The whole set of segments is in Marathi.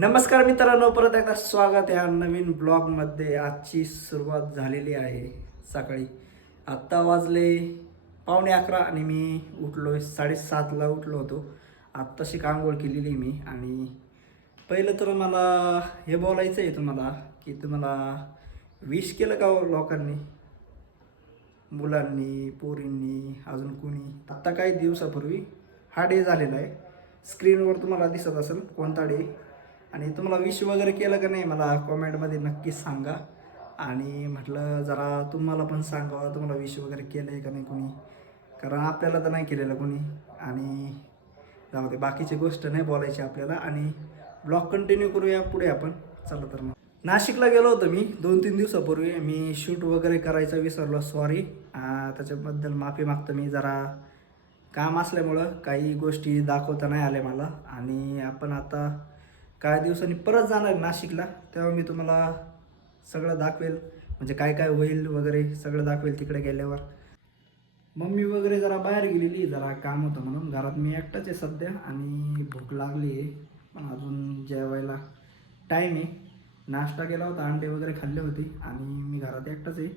नमस्कार मित्रांनो परत एकदा स्वागत ह्या नवीन ब्लॉगमध्ये आजची सुरुवात झालेली आहे सकाळी. आत्ता वाजले पावणे अकरा आणि मी उठलो आहे साडेसातला उठलो होतो. आत्ताशी कांगोळ केलेली मी आणि पहिलं तर मला हे बोलायचं आहे तुम्हाला की तुम्हाला विश केलं का हो लोकांनी? मुलांनी पोरींनी अजून कोणी? आत्ता काही दिवसापूर्वी हा डे झालेला आहे. स्क्रीनवर तुम्हाला दिसत असेल कोणता डे आणि तुम्हाला विश वगैरे केलं का नाही मला कॉमेंटमध्ये नक्कीच सांगा. आणि म्हटलं जरा तुम्हाला पण सांगावं तुम्हाला विश वगैरे केलं आहे का नाही कोणी? कारण आपल्याला तर नाही केलेलं कोणी. आणि जाऊ दे बाकीची गोष्ट नाही बोलायची आपल्याला. आणि ब्लॉग कंटिन्यू करूया पुढे आपण. चला तर मग. नाशिकला गेलो होतो मी दोन तीन दिवसापूर्वी. मी शूट वगैरे करायचं विसरलो सॉरी त्याच्याबद्दल माफी मागतो मी. जरा काम असल्यामुळं काही गोष्टी दाखवता नाही आल्या मला. आणि आपण आता काय दिवसांनी परत जाणार नाशिकला तेव्हा मी तुम्हाला सगळं दाखवेल. म्हणजे काय काय होईल वगैरे सगळं दाखवेल तिकडे गेल्यावर. मम्मी वगैरे जरा बाहेर गेलेली जरा काम होतं म्हणून. घरात मी एकटाच आहे सध्या आणि भूक लागली आहे. पण अजून जेवायला टाईम आहे. नाश्ता केला होता अंडे वगैरे खाल्ले होते आणि मी घरात एकटाच आहे.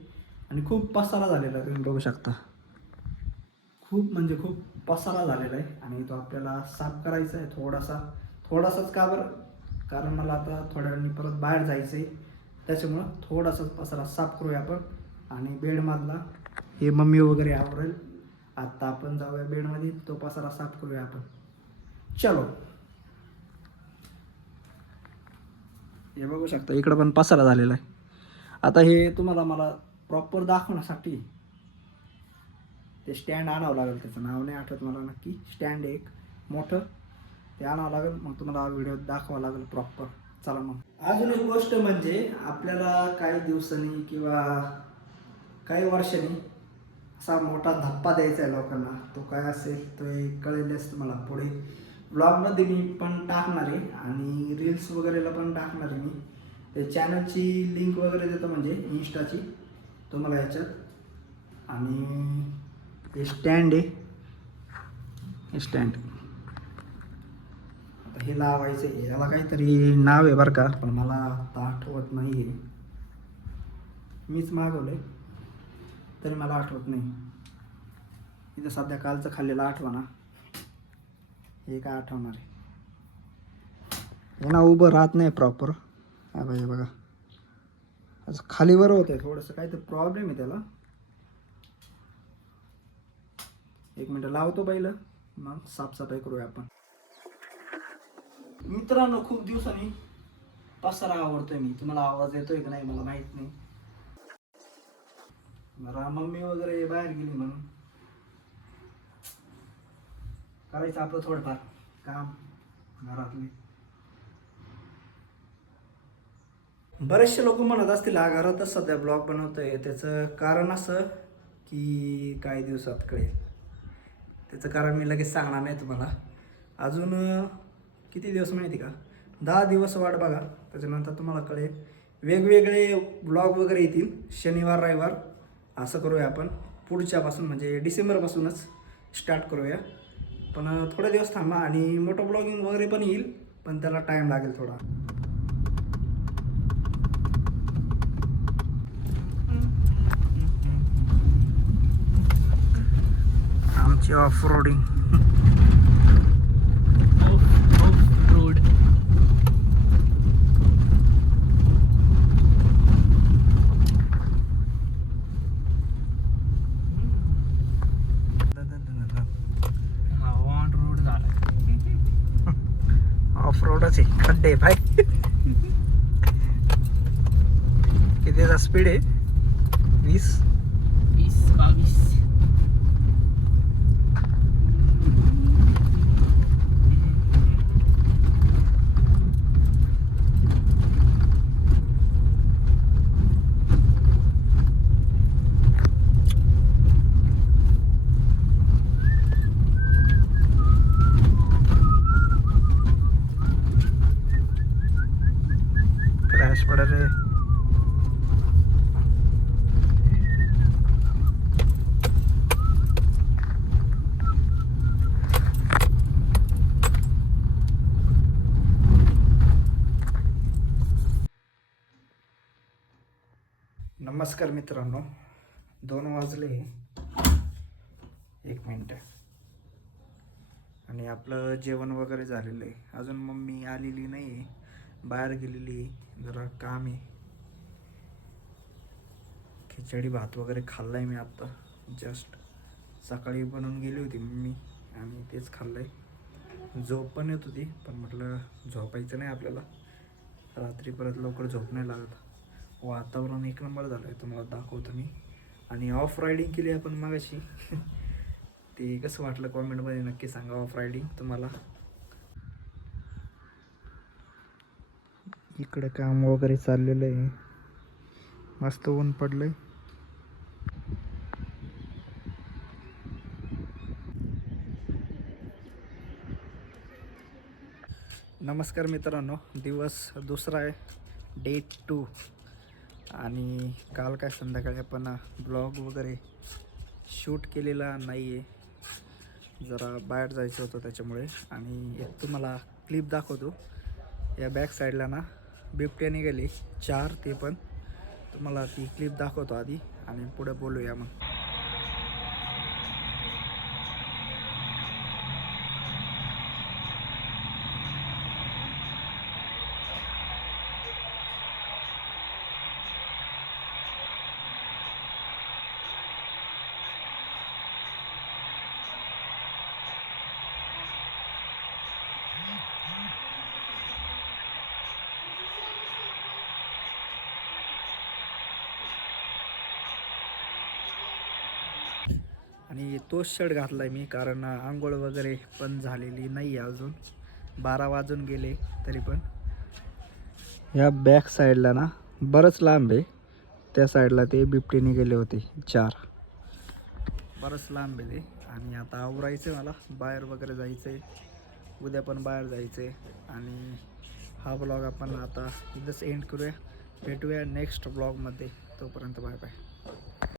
आणि खूप पसारा झालेला आहे, तुम्ही बघू शकता. खूप म्हणजे खूप पसारा झालेला आहे आणि तो आपल्याला साफ करायचा आहे थोडासा. थोडासाच का बरं? कारण मला आता थोड्या वेळाने परत बाहेर जायचं आहे त्याच्यामुळं थोडासा पसरा साफ करूया आपण. आणि बेडमधला हे मम्मी वगैरे आवडेल आत्ता आपण जाऊया बेडमध्ये तो पसारा साफ करूया आपण. चलो. हे बघू शकता इकडं पण पसारा झालेला आहे. आता हे तुम्हाला मला प्रॉपर दाखवण्यासाठी ते स्टँड आणावं लागेल. त्याचं नाव नाही आठवत मला नक्की. स्टँड एक. मोठं. ते आणावं लागेल मग तुम्हाला व्हिडिओ दाखवावं लागेल प्रॉपर चला मग. अजून एक गोष्ट म्हणजे आपल्याला काही दिवसांनी किंवा काही वर्षांनी असा मोठा धप्पा द्यायचा आहे लोकांना. तो काय असेल तो कळेलच तुम्हाला पुढे. ब्लॉगमध्ये मी पण टाकणार आहे आणि रील्स वगैरेला पण टाकणार आहे मी. ते चॅनलची लिंक वगैरे देतो म्हणजे इन्स्टाची. तुम्हाला याच्यात. आणि हे स्टँड आहे. हे स्टँड हे लावायचं आहे याला काहीतरी नाव आहे बरं का पण मला आता आठवत नाही आहे मीच मागवलं तरी मला आठवत नाही. इथं सध्या कालचं खाल्लेलं आठवा ना. हे काय आठवणार आहे? हे ना उभं राहत नाही प्रॉपर हा बाई बघा. असं खाली बरं होतंय थोडंसं काहीतरी प्रॉब्लेम आहे त्याला. एक मिनटं लावतो पहिलं मग साफसफाई करूया आपण. मित्रांनो खूप दिवसांनी पसारा आवडतोय मी. तुम्हाला आवाज येतोय का नाही मला माहीत नाही. मला मम्मी वगैरे बाहेर गेली म्हणून. करायचं आपलं थोडंफार काम घरातले. बरेचसे लोक म्हणत असतील हा घरातच सध्या ब्लॉग बनवतोय. त्याचं कारण असं की काही दिवसात कळेल. त्याचं कारण मी लगेच सांगणार नाही तुम्हाला. अजून किती दिवस माहिती का? दहा दिवस वाट बघा. त्याच्यानंतर तुम्हाला कळेल. वेगवेगळे ब्लॉग वगैरे येतील. शनिवार रविवार. असं करूया आपण. पुढच्यापासून म्हणजे डिसेंबरपासूनच स्टार्ट करूया. पण थोडे दिवस थांबा आणि मोठं ब्लॉगिंग वगैरे पण येईल पण त्याला टाईम लागेल थोडा. आमची ऑफ रोडिंग रोड हा ऑन रोड झाला ऑफ रोडच आहे कितीचा स्पीड आहे? वीस? वीस बावीस. पायस पडत आहे नमस्कार मित्रांनो दोन वाजले. एक मिनटं. आणि आपलं जेवण वगैरे झालेलं आहे. अजून मम्मी आलेली नाही आहे बाहेर गेलेली जरा काम आहे. खिचडी भात वगैरे खाल्ला आहे मी आत्ता जस्ट सकाळी बनवून गेली होती मम्मी आणि तेच खाल्लं आहे झोप पण येत होती पण म्हटलं झोपायचं नाही आपल्याला. रात्री परत लवकर झोप नाही लागत. वातावरण एक नंबर झालं आहे तुम्हाला दाखवतो मी आणि ऑफ रायडिंग केली आपण मागाशी. ते कसं वाटलं कॉमेंटमध्ये नक्की सांगा ऑफ रायडिंग तुम्हाला. इकडे काम वगैरे चाललेलं आहे. मस्त ऊन पडलंय. नमस्कार मित्रांनो दिवस दुसरा आहे डे टू आणि काल काय संध्याकाळी आपण ब्लॉग वगैरे शूट केलेला नाही आहे जरा बाहेर जायचं होतं त्याच्यामुळे. आणि एक तुम्हाला क्लिप दाखवतो. या बॅक साईडला ना बिबट्या निघाली. चार ते पण. तुम्हाला ती क्लिप दाखवतो आधी आणि पुढे बोलूया मग. आणि तोच शर्ट घातला आहे मी कारण आंघोळ वगैरे पण झालेली नाही आहे अजून. बारा वाजून गेले तरी पण. या बॅक साईडला ना बरंच लांब आहे. त्या साईडला ते बिबटीने गेले होते चार. बरंच लांब आहे ते. आणि आता आवरायचं आहे मला बाहेर वगैरे जायचं आहे उद्या पण बाहेर जायचं आहे आणि हा ब्लॉग आपण आता इथंच एंड करूया. भेटूया नेक्स्ट ब्लॉगमध्ये. तोपर्यंत बाय बाय.